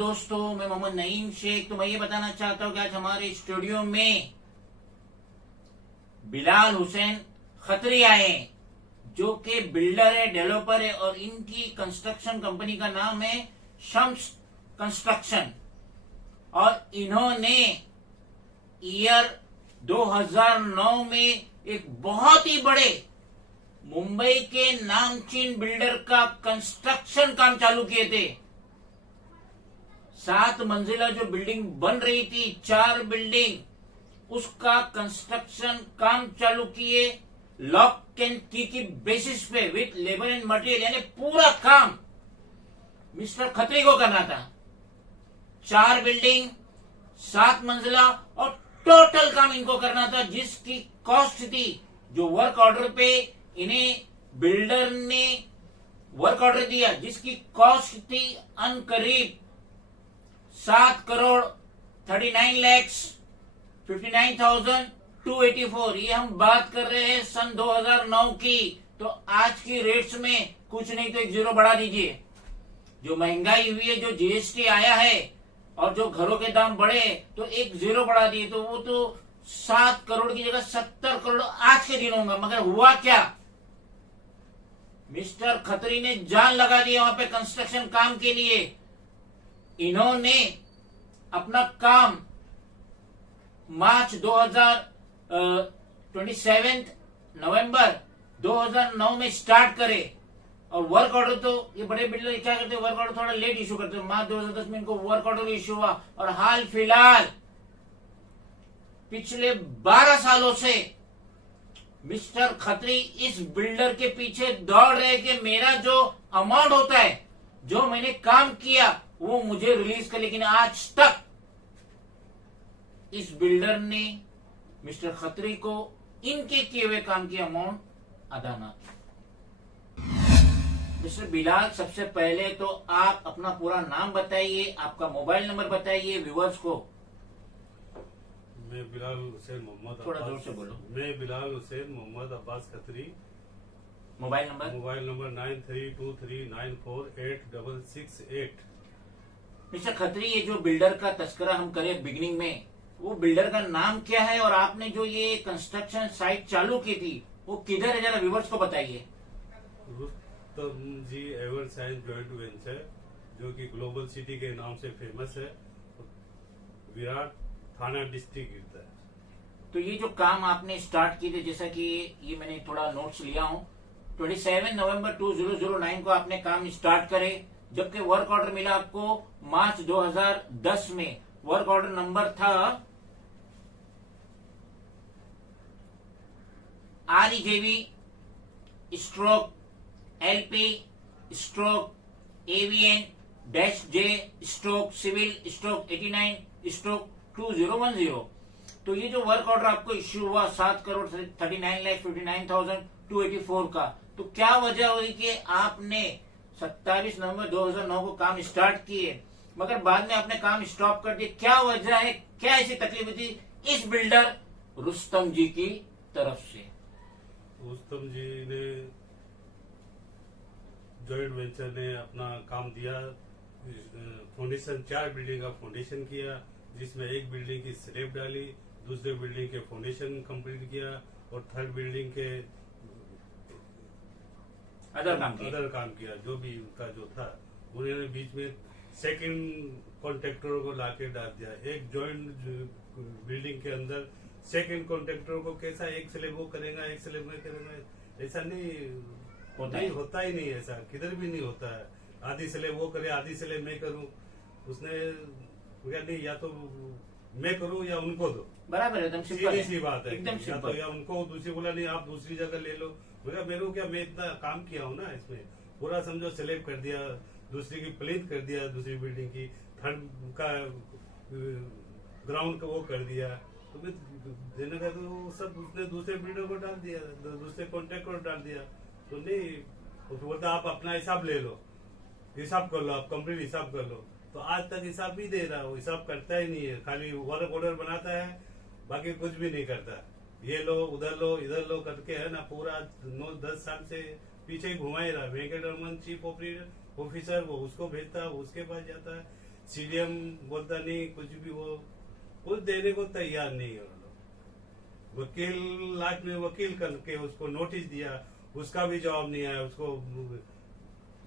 दोस्तों, मैं मोहम्मद नईम शेख। तो मैं ये बताना चाहता हूँ कि आज हमारे स्टूडियो में बिलाल हुसैन खत्री आए हैं, जो कि बिल्डर है, डेवलपर है और इनकी कंस्ट्रक्शन कंपनी का नाम है शम्स कंस्ट्रक्शन। और इन्होंने ईयर 2009 में एक बहुत ही बड़े मुंबई के नामचीन बिल्डर का कंस्ट्रक्शन काम चालू किए थे। 7 मंजिला जो बिल्डिंग बन रही थी, 4 बिल्डिंग, उसका कंस्ट्रक्शन काम चालू किए लॉक एंड की बेसिस पे विथ लेबर एंड मटेरियल, यानी पूरा काम मिस्टर खत्री को करना था। 4 बिल्डिंग, 7 मंजिला और टोटल काम इनको करना था, जिसकी कॉस्ट थी, जो वर्क ऑर्डर पे इन्हें बिल्डर ने वर्क ऑर्डर दिया, जिसकी कॉस्ट थी अनकरीब 7,39,59,284। ये हम बात कर रहे हैं सन 2009 की। तो आज की रेट्स में कुछ नहीं तो एक जीरो बढ़ा दीजिए। जो महंगाई हुई है, जो जीएसटी आया है और जो घरों के दाम बढ़े, तो एक जीरो बढ़ा दिए, तो वो तो 7 करोड़ की जगह 70 करोड़ आज के दिन होगा। मगर हुआ क्या, मिस्टर खत्री ने जान लगा दी वहां पे कंस्ट्रक्शन काम के लिए। इन्होंने अपना काम मार्च 27 नवंबर 2009 में स्टार्ट करे। और वर्क ऑर्डर तो ये बड़े बिल्डर क्या करते हैं, वर्क ऑर्डर थोड़ा लेट इशू करते हैं। मार्च 2010 में इनको वर्क ऑर्डर इशू हुआ और हाल फिलहाल पिछले 12 सालों से मिस्टर खत्री इस बिल्डर के पीछे दौड़ रहे कि मेरा जो अमाउंट होता है, जो मैंने काम किया, वो मुझे रिलीज कर। लेकिन आज तक इस बिल्डर ने मिस्टर खत्री को इनके किए हुए काम की अमाउंट अदा ना की। मिस्टर बिलाल, सबसे पहले तो आप अपना पूरा नाम बताइए, आपका मोबाइल नंबर बताइए व्यूअर्स को। मैं बिलाल हुसैन मोहम्मद, थोड़ा जोर से बोलो। मैं Bilal Hussain Mohammad Abbas Khatri. Mobile number 9323948668। Mister Khatri, ये जो बिल्डर का तस्करा हम करें बिगिनिंग में, वो बिल्डर का नाम क्या है और आपने जो ये कंस्ट्रक्शन साइट चालू की थी वो किधर है, जरा व्यूअर्स को बताइए। रुस्तम जी एवर साइंस जॉइंट वेंचर, जो कि ग्लोबल सिटी के नाम से फेमस है, विराट थाना डिस्ट्रिक्ट गिरता है। तो ये जो काम आपने स्टार्ट किए थे, जैसा कि ये मैंने थोड़ा नोट्स लिया हूँ, 27 नवंबर 2009 को आपने काम स्टार्ट करे, जबकि वर्क ऑर्डर मिला आपको मार्च 2010 में। वर्क ऑर्डर नंबर था REJV/LP/AVN-J/Civil/89/2010। तो ये जो वर्क ऑर्डर आपको इश्यू हुआ 7,39,59,284 का, तो क्या वजह हुई कि आपने 27 नवंबर 2009 को काम स्टार्ट किए मगर बाद में आपने काम स्टॉप कर दिया? क्या वजह है, क्या ऐसी तकलीफ थी इस बिल्डर रुस्तम जी की तरफ से? रुस्तम जी ने जॉइंट वेंचर ने अपना काम दिया, फाउंडेशन 4 बिल्डिंग का फाउंडेशन किया, जिसमें एक बिल्डिंग की स्लैब डाली, दूसरे बिल्डिंग के फाउंडेशन कंप्लीट किया और थर्ड बिल्डिंग के अदर काम किया। जो भी उनका जो था, उन्होंने बीच में सेकंड कॉन्ट्रैक्टर को लाके डाल दिया। एक जॉइंट बिल्डिंग के अंदर सेकंड कॉन्ट्रैक्टर को कैसा एक स्लैब वो करेगा, एक स्लैब में करेगा, ऐसा नहीं होता ही नहीं, ऐसा किधर भी नहीं होता है। आधी स्लैब वो करे, आधी स्लैब मैं करूं। उसने कहा नहीं, या तो मैं करूं या उनको दो। बराबर, एकदम सिंपल सी बात है, एकदम या तो या उनको। दूसरी बोला नहीं, आप दूसरी जगह ले लो। बोला मेरे को क्या, मैं इतना काम किया हूँ ना, इसमें पूरा समझो स्लैब कर दिया, दूसरी की प्लेन कर दिया, दूसरी बिल्डिंग की थर्ड का ग्राउंड का वो कर दिया। तो मैं देने का तो सब उसने दूसरे बिल्डर को डाल दिया, दूसरे कॉन्ट्रैक्ट को डाल दिया। तो नहीं, तो बोलता आप अपना हिसाब ले लो, हिसाब कर लो, आप कंप्लीट हिसाब कर लो। तो आज तक हिसाब भी दे रहा, वो हिसाब करता ही नहीं है, खाली वर्क ऑर्डर बनाता है, बाकी कुछ भी नहीं करता। ये लो, उधर लो, इधर लो करके है ना, पूरा 9-10 साल से पीछे घुमा ही रहा। वेंकट रमन चीफ ऑफिसर, वो उसको भेजता है, उसके पास जाता है। सीडीएम बोलता नहीं, कुछ भी वो कुछ देने को तैयार नहीं है। वो लोग वकील लास्ट में वकील करके उसको नोटिस दिया, उसका भी जवाब नहीं आया, उसको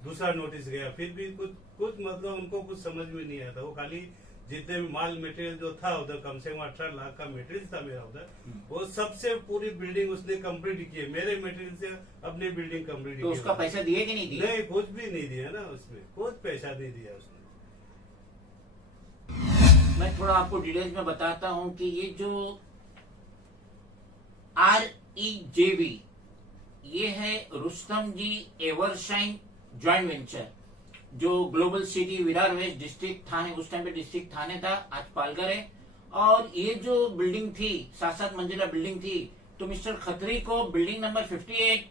दूसरा नोटिस गया, फिर भी कुछ मतलब उनको कुछ समझ में नहीं आया था। वो खाली जितने भी माल मटेरियल जो था उधर, कम से कम 18 लाख का मटेरियल था मेरा उधर, वो सबसे पूरी बिल्डिंग उसने कंप्लीट की है, मेरे मटेरियल से अपनी बिल्डिंग कंप्लीट की। तो उसका पैसा दिए कि नहीं दिए? नहीं, कुछ भी नहीं दिया ना, उसमें कुछ पैसा नहीं दिया उसने। मैं थोड़ा आपको डिटेल्स में बताता हूं कि ये जो REJV ये है Rustomjee Evershine joint venture, जो global city Virar west district Thane, उस टाइम पे डिस्ट्रिक्ट थाने था, आज पालघर है। और ये जो बिल्डिंग थी 7-7 मंजिला बिल्डिंग थी, तो मिस्टर खत्री को बिल्डिंग नंबर 58,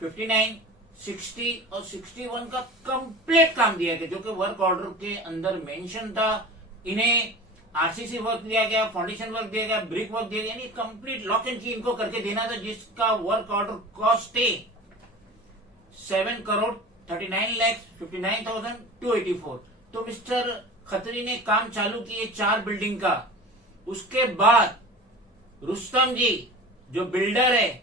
59, 60 और 61 का कंप्लीट काम दिया गया, जो कि वर्क ऑर्डर के अंदर मेंशन था। इन्हें RCC वर्क दिया गया, फाउंडेशन वर्क दिया गया, ब्रिक वर्क दिया गया, यानी कंप्लीट लॉक एंड की इनको करके देना था, जिसका वर्क ऑर्डर कॉस्ट थे 7,39,59,284। तो मिस्टर खत्री ने काम चालू किए 4 बिल्डिंग का। उसके बाद रुस्तम जी जो बिल्डर है,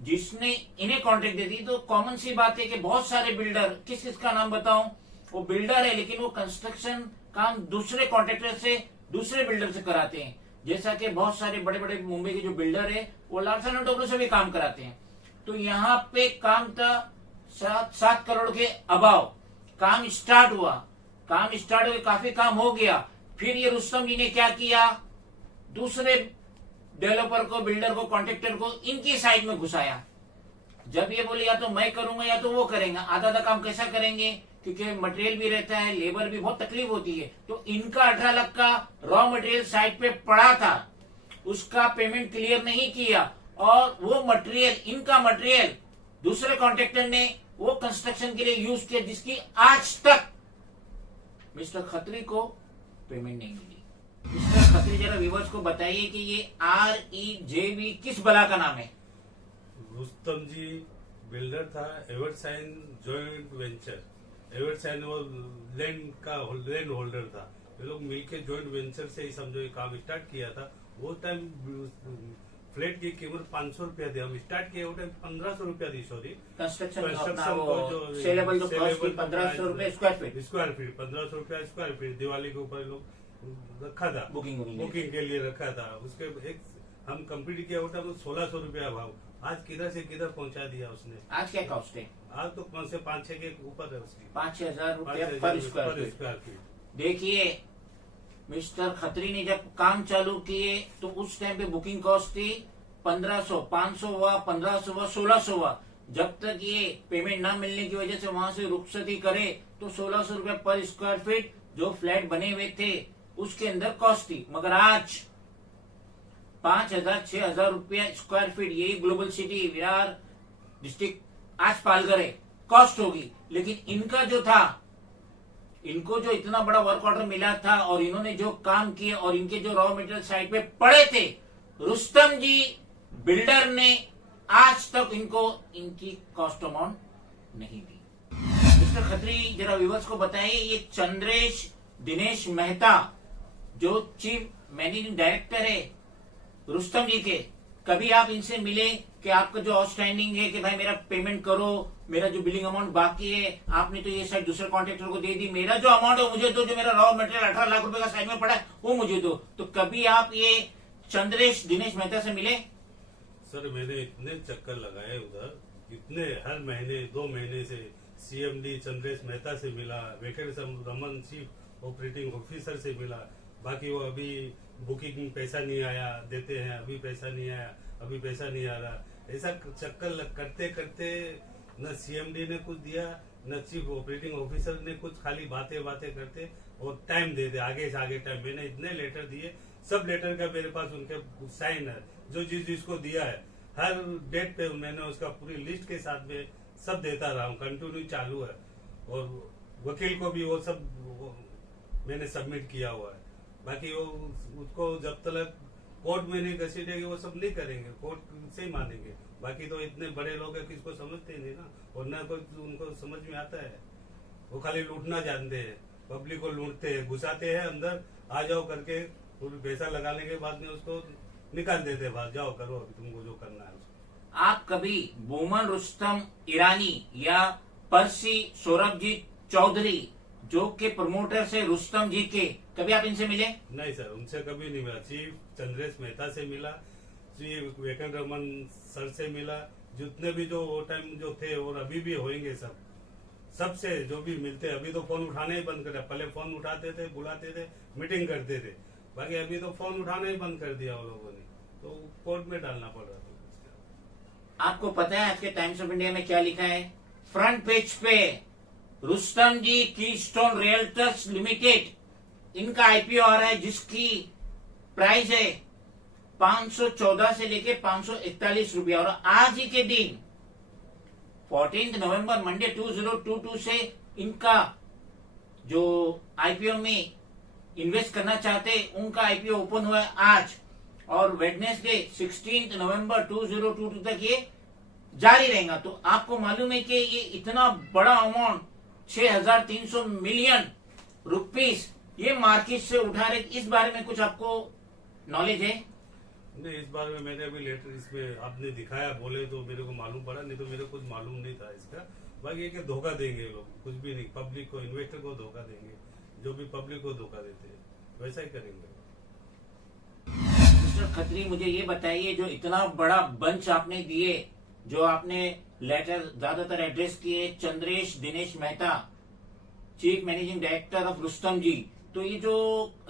जिसने इन्हें कॉन्ट्रैक्ट दे दी, तो कॉमन सी बात है कि बहुत सारे बिल्डर, किस किस का नाम बताऊं, वो बिल्डर है लेकिन वो कंस्ट्रक्शन काम दूसरे कॉन्ट्रैक्टर से, दूसरे बिल्डर से कराते हैं। जैसा कि बहुत सारे बड़े बड़े मुंबई के जो बिल्डर है वो लार्सन एंड टोब्रो से भी काम कराते हैं। तो यहाँ पे काम था 7 करोड़ के अबाव। काम स्टार्ट हुआ, काफी काम हो गया। फिर ये रुस्तम जी ने क्या किया, दूसरे डेवलपर को, बिल्डर को, कॉन्ट्रैक्टर को इनकी साइड में घुसाया। जब ये बोले या तो मैं करूंगा या तो वो करेंगे, आधा आधा काम कैसा करेंगे, क्योंकि मटेरियल भी रहता है, लेबर भी बहुत तकलीफ होती है। तो इनका 18 लाख का रॉ मटेरियल साइड पे पड़ा था, उसका पेमेंट क्लियर नहीं किया, और वो मटेरियल, इनका मटेरियल दूसरे कॉन्ट्रैक्टर ने वो कंस्ट्रक्शन के लिए यूज किया, जिसकी आज तक मिस्टर खत्री को पेमेंट नहीं मिली। मिस्टर खत्री जरा व्यूअर्स को बताइए कि ये REJV किस बला का नाम है? रुस्तम जी बिल्डर था, एवरसाइन जॉइंट वेंचर। एवरसाइन वो लैंड होल्डर था। ये लोग मिलके जॉइंट वेंचर से ही समझो ये काम स्टार्ट किया था। वो टाइम फ्लैट की कीमत 500 रुपया थी, हम स्टार्ट किए वो टाइम 1500 रुपया थी। सॉरी, कंस्ट्रक्शन को जो सेलेबल जो कॉस्ट थी 1500 रुपए स्क्वायर फीट, 1500 रुपया स्क्वायर फीट दिवाली के ऊपर लोग रखा था, बुकिंग के लिए रखा था। उसके एक हम कंप्लीट किया वो टाइम 1600 रुपया भाव। आज किधर से किधर पहुंचा दिया उसने। आज क्या कॉस्ट है? आज तो कम से 5-6 के ऊपर है उसकी, 5-6 हजार रुपया पर स्क्वायर फीट। देखिए मिस्टर खत्री ने जब काम चालू किए तो उस टाइम पे बुकिंग कॉस्ट थी 1500, 500 हुआ, 1500 हुआ, 1600 हुआ। जब तक ये पेमेंट ना मिलने की वजह से वहां से रुखसती करे तो 1600 रुपया पर स्क्वायर फीट जो फ्लैट बने हुए थे उसके अंदर कॉस्ट थी। मगर आज 5,000, 6,000 रुपया स्क्वायर फीट, यही ग्लोबल सिटी विरार डिस्ट्रिक्ट आज पालघर है, कॉस्ट होगी। लेकिन इनका जो था, इनको जो इतना बड़ा वर्क ऑर्डर मिला था और इन्होंने जो काम किए और इनके जो रॉ मटेरियल साइड पे पड़े थे, रुस्तम जी बिल्डर ने आज तक इनको इनकी कॉस्ट अमाउंट नहीं दी। मिस्टर खत्री जरा व्यूअर्स को बताइए, ये चंद्रेश दिनेश मेहता जो चीफ मैनेजिंग डायरेक्टर है रुस्तम जी के, कभी आप इनसे मिले कि आपका जो आउटस्टैंडिंग है कि भाई मेरा पेमेंट करो, मेरा जो बिलिंग अमाउंट बाकी है, आपने तो ये साइड दूसरे कॉन्ट्रैक्टर को दे दी, मेरा जो अमाउंट है मुझे दो, जो मेरा रॉ मटेरियल 18 लाख रुपए का साइड में पड़ा है वो मुझे दो। तो कभी आप ये चंद्रेश दिनेश मेहता से मिले? सर मैंने इतने चक्कर लगाए उधर, इतने हर महीने 2 महीने से CMD चंद्रेश मेहता से मिला, Venkateshwar Raman chief operating officer से मिला। बाकी वो अभी बुकिंग पैसा नहीं आया, देते हैं, अभी पैसा नहीं आया, अभी पैसा नहीं आ रहा। ऐसा चक्कर करते करते न CMD ने कुछ दिया, न चीफ ऑपरेटिंग ऑफिसर ने कुछ, खाली बातें करते और टाइम दे दे, आगे से आगे टाइम। मैंने इतने लेटर दिए, सब लेटर का मेरे पास उनके साइन है, जो जिसको दिया है हर डेट पे मैंने उसका पूरी लिस्ट के साथ में सब देता रहा हूँ, कंटिन्यू चालू है। और वकील को भी वो सब मैंने सबमिट किया हुआ है। बाकी वो उसको जब तक कोर्ट में नहीं घसीटेंगे वो सब नहीं करेंगे, कोर्ट से ही मानेंगे। बाकी तो इतने बड़े लोग हैं, किसको समझते नहीं ना, और ना कोई उनको समझ में आता है, वो खाली लूटना जानते हैं। पब्लिक को लूटते हैं, घुसाते हैं अंदर, आ जाओ करके पूरी पैसा लगाने के बाद में उसको निकाल देते हैं बाहर, जाओ करो अभी तुमको जो करना है उसको। आप कभी बोमन रुस्तम ईरानी या परसी सौरभजीत चौधरी जो के प्रमोटर से रुस्तम जी के, कभी आप इनसे मिले? नहीं सर, उनसे कभी नहीं मिला। चीफ चंद्रेश मेहता से मिला, चीफ वेंकटरमन सर से मिला, जितने भी जो वो टाइम जो थे और अभी भी होंगे सबसे जो भी मिलते। अभी तो फोन उठाने ही बंद कर, पहले फोन उठाते थे, बुलाते थे, मीटिंग करते थे, बाकी अभी तो फोन उठाना ही बंद कर दिया वो लोगों ने, तो कोर्ट में डालना पड़ रहा था। आपको पता है आज के टाइम्स ऑफ इंडिया में क्या लिखा है? फ्रंट पेज पे रुस्तम जी कीस्टोन रियल्टर्स लिमिटेड, इनका आईपीओ आ रहा है जिसकी प्राइस है 514 से लेके 541 रुपया, और आज ही के दिन 14 नवंबर मंडे 2022 से इनका जो आईपीओ में इन्वेस्ट करना चाहते उनका आईपीओ ओपन हुआ है आज, और वेडनेसडे 16 नवंबर 2022 तक ये जारी रहेगा। तो आपको मालूम है कि ये इतना बड़ा अमाउंट 6,300 मिलियन रुपीस ये मार्केट से उठा रहे, इस बारे में कुछ आपको नॉलेज है? नहीं, इस बारे में मैंने अभी लेटर इसमें आपने दिखाया बोले तो मेरे को मालूम पड़ा, नहीं तो मेरे को कुछ मालूम नहीं था इसका। बाकी ये कि धोखा देंगे लोग, कुछ भी नहीं, पब्लिक को, इन्वेस्टर को धोखा देंगे, जो भी पब्लिक को धोखा देते हैं वैसा ही करेंगे। मिस्टर खत्री, मुझे ये बताइए, जो इतना बड़ा बंच आपने दिए, जो आपने लेटर ज्यादातर एड्रेस किए Chandresh Dinesh Mehta, chief managing director of Rustomjee, तो ये जो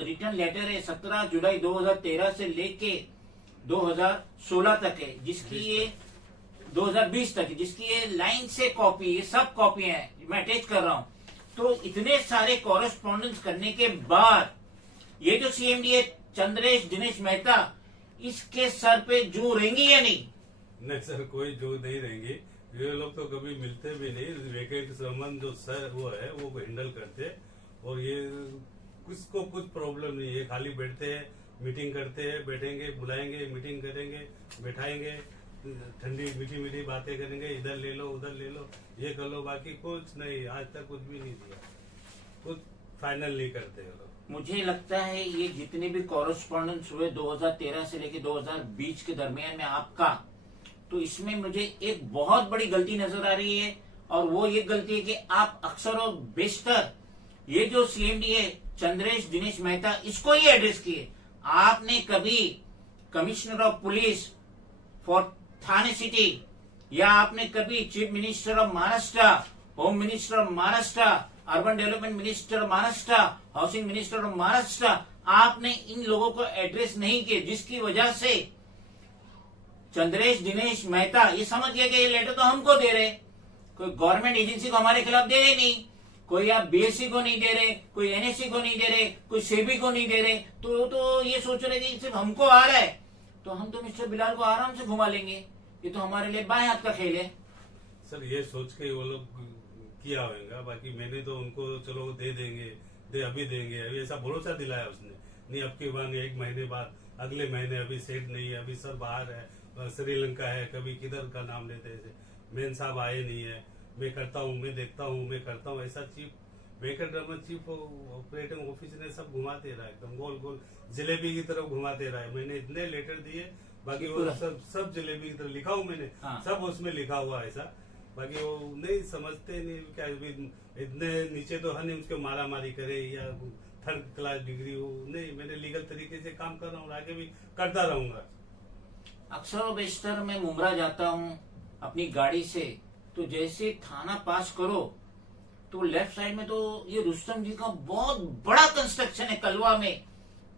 रिटर्न लेटर है 17 जुलाई 2013 से लेके 2016 तक है, जिसकी ये 2020 तक है, जिसकी ये लाइन से कॉपी, ये सब कॉपी है, मैं अटैच कर रहा हूं। तो इतने सारे कॉरेस्पॉन्डेंस करने के बाद ये जो सीएमडी है चंद्रेश दिनेश मेहता, इसके सर पे जू रहेंगी या नहीं? नहीं सर, कोई जो नहीं रहेंगे, ये लोग तो कभी मिलते भी नहीं। वेंकटरमन जो सर वो है वो हैंडल करते, और ये किसको कुछ प्रॉब्लम नहीं है, खाली बैठते हैं, मीटिंग करते हैं, बैठेंगे, बुलाएंगे, मीटिंग करेंगे, बैठाएंगे, ठंडी मीठी मीठी बातें करेंगे, इधर ले लो उधर ले लो, ये कर लो, बाकी कुछ नहीं, आज तक कुछ भी नहीं दिया, कुछ फाइनल नहीं करते हैं लोग। मुझे लगता है ये जितने भी कॉरेस्पॉन्डेंस हुए 2013 से लेकर 2020 के दरमियान में आपका, तो इसमें मुझे एक बहुत बड़ी गलती नजर आ रही है, और वो ये गलती है कि आप अक्सर और बेशतर ये जो सीएमडी है चंद्रेश दिनेश मेहता, इसको ही एड्रेस किए। आपने कभी commissioner of police for Thane city, या आपने कभी chief minister of Maharashtra, home minister of Maharashtra, urban development minister of Maharashtra, housing minister of Maharashtra, आपने इन लोगों को एड्रेस नहीं किए, जिसकी वजह से चंद्रेश दिनेश मेहता ये समझ गया कि ये लेटर तो हमको दे रहे, कोई गवर्नमेंट एजेंसी को हमारे खिलाफ दे रहे नहीं, कोई आप बीएससी को नहीं दे रहे, कोई एनएससी को नहीं दे रहे, कोई सेबी को नहीं दे रहे, तो ये सोच रहे कि सिर्फ हमको आ रहा है, तो हम तो मिस्टर बिलाल को आराम से घुमा लेंगे, ये तो हमारे लिए बाएं हाथ का खेल है। सर ये सोच के वो लोग किया होगा, बाकी मैंने तो उनको चलो दे देंगे, अभी देंगे, अभी ऐसा भरोसा दिलाया उसने, नहीं अब की बार, एक महीने बाद, अगले महीने, अभी सेट नहीं है, अभी सर बाहर है, श्रीलंका है, कभी किधर का नाम लेते हैं, मेन साहब आए नहीं है, मैं करता हूँ, मैं देखता हूँ, मैं करता हूँ, ऐसा chief Venkataraman chief operating officer ने सब घुमाते रहा, एकदम गोल गोल जलेबी की तरफ घुमाते रहा है। मैंने इतने लेटर दिए, बाकी वो सब जलेबी की तरफ लिखा हूँ मैंने, हाँ। सब उसमें लिखा हुआ ऐसा, बाकी वो नहीं समझते, नहीं क्या इतने नीचे तो है नहीं उसके मारा मारी करे या थर्ड क्लास डिग्री हो, नहीं, मैंने लीगल तरीके से काम कर रहा हूँ, आगे भी करता रहूंगा। अक्सर बेशतर मैं मुमरा जाता हूँ अपनी गाड़ी से, तो जैसे थाना पास करो तो लेफ्ट साइड में तो ये रुस्तम जी का बहुत बड़ा कंस्ट्रक्शन है कलवा में,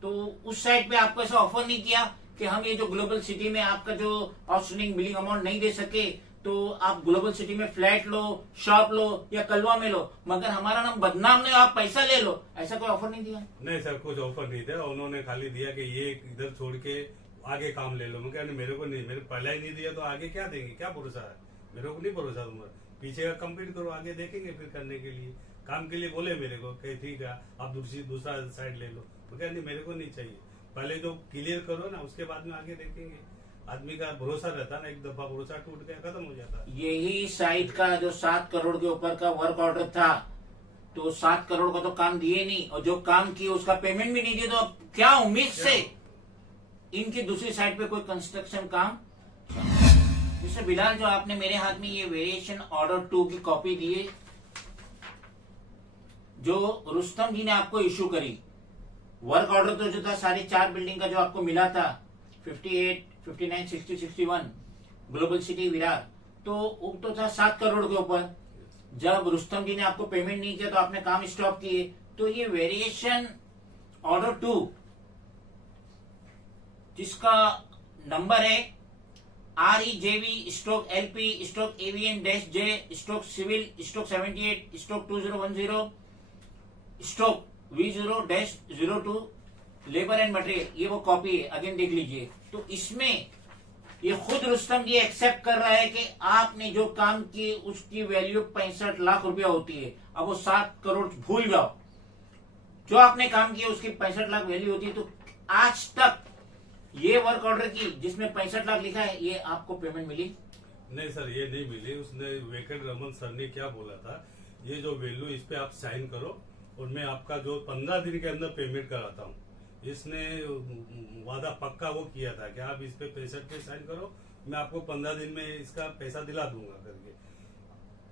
तो उस साइड पे आपको ऐसा ऑफर नहीं किया कि हम ये जो ग्लोबल सिटी में आपका जो आउटस्टैंडिंग बिलिंग अमाउंट नहीं दे सके, तो आप ग्लोबल सिटी में फ्लैट लो, शॉप लो या कलवा में लो, मगर हमारा नाम बदनाम नहीं, आप पैसा ले लो, ऐसा कोई ऑफर नहीं दिया? नहीं सर, कुछ ऑफर नहीं था, उन्होंने खाली दिया कि ये इधर छोड़ के आगे काम ले लो। मैं क्या, मेरे को नहीं, मेरे पहला ही नहीं दिया तो आगे क्या देंगे, क्या भरोसा है, मेरे को नहीं भरोसा, तुम्हारा पीछे का कंप्लीट करो, आगे देखेंगे फिर करने के लिए, काम के लिए बोले मेरे को कि ठीक है आप दूसरा साइड ले लो। मैं क्या, नहीं, मेरे को नहीं चाहिए, पहले जो क्लियर करो ना, उसके बाद में आगे देखेंगे। आदमी का भरोसा रहता ना, एक दफा भरोसा टूट गया खत्म हो जाता। यही साइट का जो 7 करोड़ के ऊपर का वर्क ऑर्डर था, तो 7 करोड़ का तो काम दिए नहीं, और जो काम किए उसका पेमेंट भी नहीं दिए, तो अब क्या उम्मीद से इनकी दूसरी साइड पे कोई कंस्ट्रक्शन काम। मिस्टर बिलाल, जो आपने मेरे हाथ में ये वेरिएशन ऑर्डर 2 की कॉपी दी है, जो रुस्तम जी ने आपको इशू करी, वर्क ऑर्डर तो जो था 4.5 बिल्डिंग का जो आपको मिला था 58, 59, 60, 61 ग्लोबल सिटी विरार, तो वो तो था 7 करोड़ के ऊपर। जब रुस्तम जी ने आपको पेमेंट नहीं किया तो आपने काम स्टॉप किए। तो ये वेरिएशन ऑर्डर 2 जिसका नंबर है REJV/LP/AVN-J/CIVIL/CV/2010/02 लेबर एंड मटेरियल, ये वो कॉपी है, अगेन देख लीजिए। तो इसमें ये खुद रुस्तम जी एक्सेप्ट कर रहा है कि आपने जो काम किए उसकी वैल्यू 65 लाख रुपया होती है। अब वो 7 करोड़ भूल जाओ, जो आपने काम किया उसकी 65 लाख वैल्यू होती है। तो आज तक ये वर्क ऑर्डर की जिसमें 65 लाख लिखा है, ये आपको पेमेंट मिली? नहीं सर, ये नहीं मिली। उसने वेंकट रमन सर ने क्या बोला था, ये जो वैल्यू इस पे आप साइन करो और मैं आपका जो 15 दिन के अंदर पेमेंट कराता हूँ। इसने वादा पक्का वो किया था कि आप इस पे 65 पे साइन करो, मैं आपको 15 दिन में इसका पैसा दिला दूंगा करके।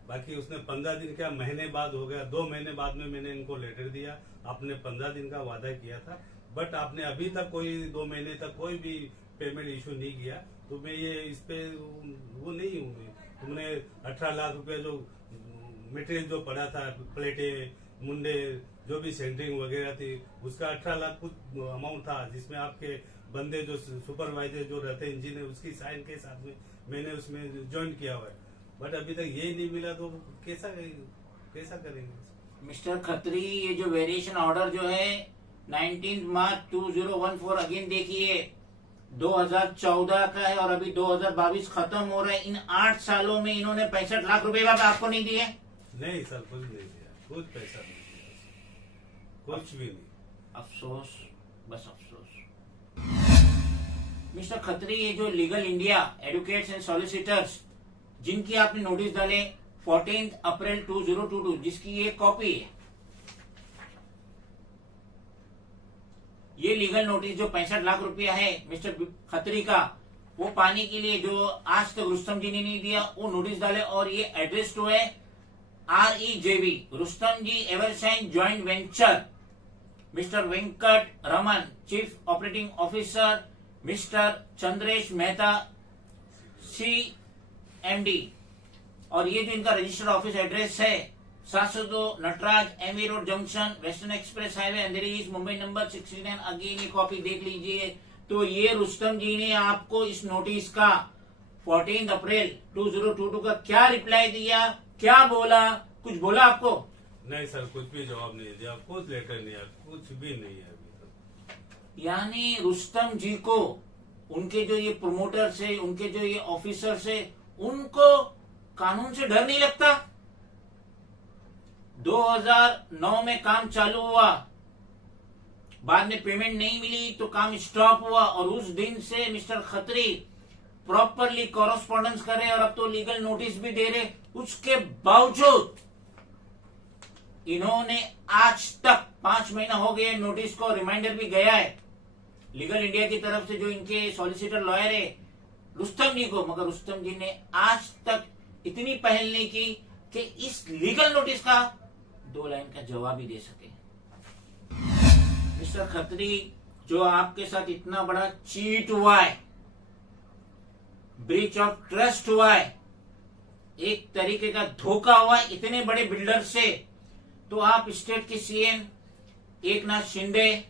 बाकी उसने 15 दिन क्या, महीने बाद हो गया, 2 महीने बाद में मैंने इनको लेटर दिया, आपने 15 दिन का वादा किया था, बट आपने अभी तक कोई 2 महीने तक कोई भी पेमेंट इशू नहीं किया। तो मैं ये इस पे वो नहीं हूँ। तुमने 18 लाख रुपया जो मटेरियल जो पड़ा था, प्लेटें, मुंडे, जो भी सेंटरिंग वगैरह थी, उसका 18 लाख कुछ अमाउंट था, जिसमें आपके बंदे जो सुपरवाइजर जो रहते हैं इंजीनियर, उसकी साइन के साथ में मैंने उसमें ज्वाइन किया हुआ है। बट अभी तक ये नहीं मिला, तो कैसा करेंगे? मिस्टर खत्री, ये जो वेरिएशन ऑर्डर जो है 19 मार्च 2014, अगेन देखिए 2014 का है और अभी 2022 खत्म हो रहा है। इन 8 सालों में इन्होंने 65 लाख रुपए का आपको नहीं दिए? नहीं सर, कुछ नहीं दिया, कुछ पैसा नहीं दिया, कुछ भी नहीं। अफसोस, बस अफसोस। मिस्टर खत्री, ये जो legal India advocates and solicitors जिनकी आपने नोटिस डाले 14 अप्रैल 2022, जिसकी ये कॉपी है, ये लीगल नोटिस जो 65 लाख रुपया है मिस्टर खत्री का, वो पाने के लिए जो आज तक रुस्तम जी ने नहीं दिया, वो नोटिस डाले। और ये एड्रेस तो है REJV Rustomjee Evershine joint venture, mister Venkat Raman chief operating officer, mister Chandresh Mehta CMD। और ये जो इनका रजिस्टर्ड ऑफिस एड्रेस है 702 Nataraj MV road junction, western express highway, Andheri east, Mumbai number 69। Again ये कॉपी देख लीजिए। तो ये रुस्तम जी ने आपको इस नोटिस का 14 अप्रैल 2022 का क्या रिप्लाई दिया, क्या बोला, कुछ बोला आपको? नहीं सर, कुछ भी जवाब नहीं दिया, कुछ लेटर नहीं है, कुछ भी नहीं है अभी तक। यानी रुस्तम जी को उनके जो ये प्रोमोटर्स है, उनके जो ये ऑफिसर्स है, उनको कानून से डर नहीं लगता। 2009 में काम चालू हुआ, बाद में पेमेंट नहीं मिली तो काम स्टॉप हुआ, और उस दिन से मिस्टर खत्री प्रॉपरली कॉरेस्पॉन्डेंस कर रहे और अब तो लीगल नोटिस भी दे रहे। उसके बावजूद इन्होंने आज तक 5 महीना हो गए नोटिस को, रिमाइंडर भी गया है लीगल इंडिया की तरफ से जो इनके सॉलिसिटर लॉयर है रुस्तम जी को, मगर रुस्तम जी ने आज तक इतनी पहल नहीं की कि इस लीगल नोटिस का 2 लाइन का जवाब ही दे सके। मिस्टर खत्री, जो आपके साथ इतना बड़ा चीट हुआ है, ब्रीच ऑफ ट्रस्ट हुआ है, एक तरीके का धोखा हुआ है इतने बड़े बिल्डर से, तो आप स्टेट के CM Eknath Shinde,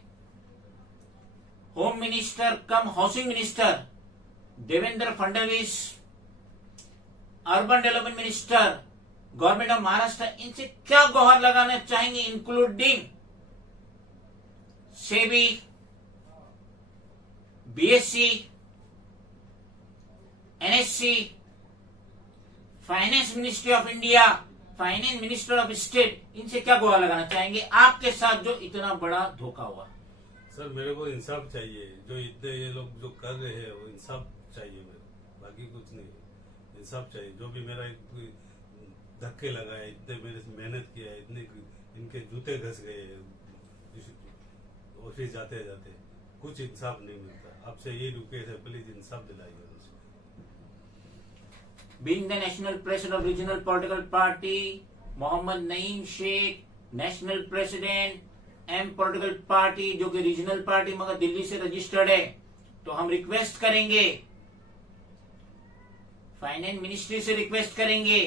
home minister come housing minister Devendra Fadnavis, urban development minister government of Maharashtra, इनसे क्या गुहार लगाना चाहेंगे, including SEBI, BSC, NSC, finance ministry of India, finance minister of state, इनसे क्या गुहार लगाना चाहेंगे आपके साथ जो इतना बड़ा धोखा हुआ? सर, मेरे को इंसाफ चाहिए। जो इतने ये लोग जो कर रहे हैं वो इंसाफ चाहिए मेरे को, बाकी कुछ नहीं है। इंसाफ चाहिए। जो भी मेरा धक्के लगाए, इतने मेरे से मेहनत किया है, इतने इनके जूते घस गए ऑफिस जाते जाते, कुछ इंसाफ नहीं मिलता। आपसे ये रिक्वेस्ट है, प्लीज इंसाफ दिलाइए उनसे। Being the national president of regional political party, Mohammad Naeem Shaikh national president M political party, जो कि रीजनल पार्टी मगर दिल्ली से रजिस्टर्ड है, तो हम रिक्वेस्ट करेंगे, फाइनेंस मिनिस्ट्री से रिक्वेस्ट करेंगे,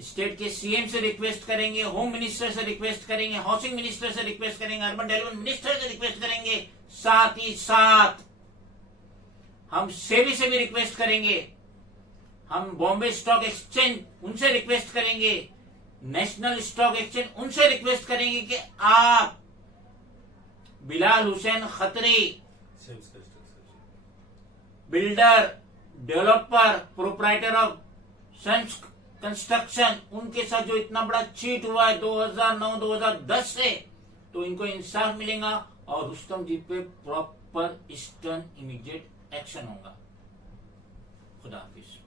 स्टेट के सीएम से रिक्वेस्ट करेंगे, होम मिनिस्टर से रिक्वेस्ट करेंगे, हाउसिंग मिनिस्टर से रिक्वेस्ट करेंगे, अर्बन डेवलपमेंट मिनिस्टर से रिक्वेस्ट करेंगे, साथ ही साथ हम सेबी से भी रिक्वेस्ट करेंगे, हम बॉम्बे स्टॉक एक्सचेंज उनसे रिक्वेस्ट करेंगे, नेशनल स्टॉक एक्सचेंज उनसे रिक्वेस्ट करेंगे कि आप Bilal Hussain Khatri, builder, developer, proprietor of sons construction, उनके साथ जो इतना बड़ा चीट हुआ है 2009-2010 से, तो इनको इंसाफ मिलेगा और रुस्तम जी पे प्रॉपर स्टर्न इमीडिएट एक्शन होगा। खुदा हाफिज।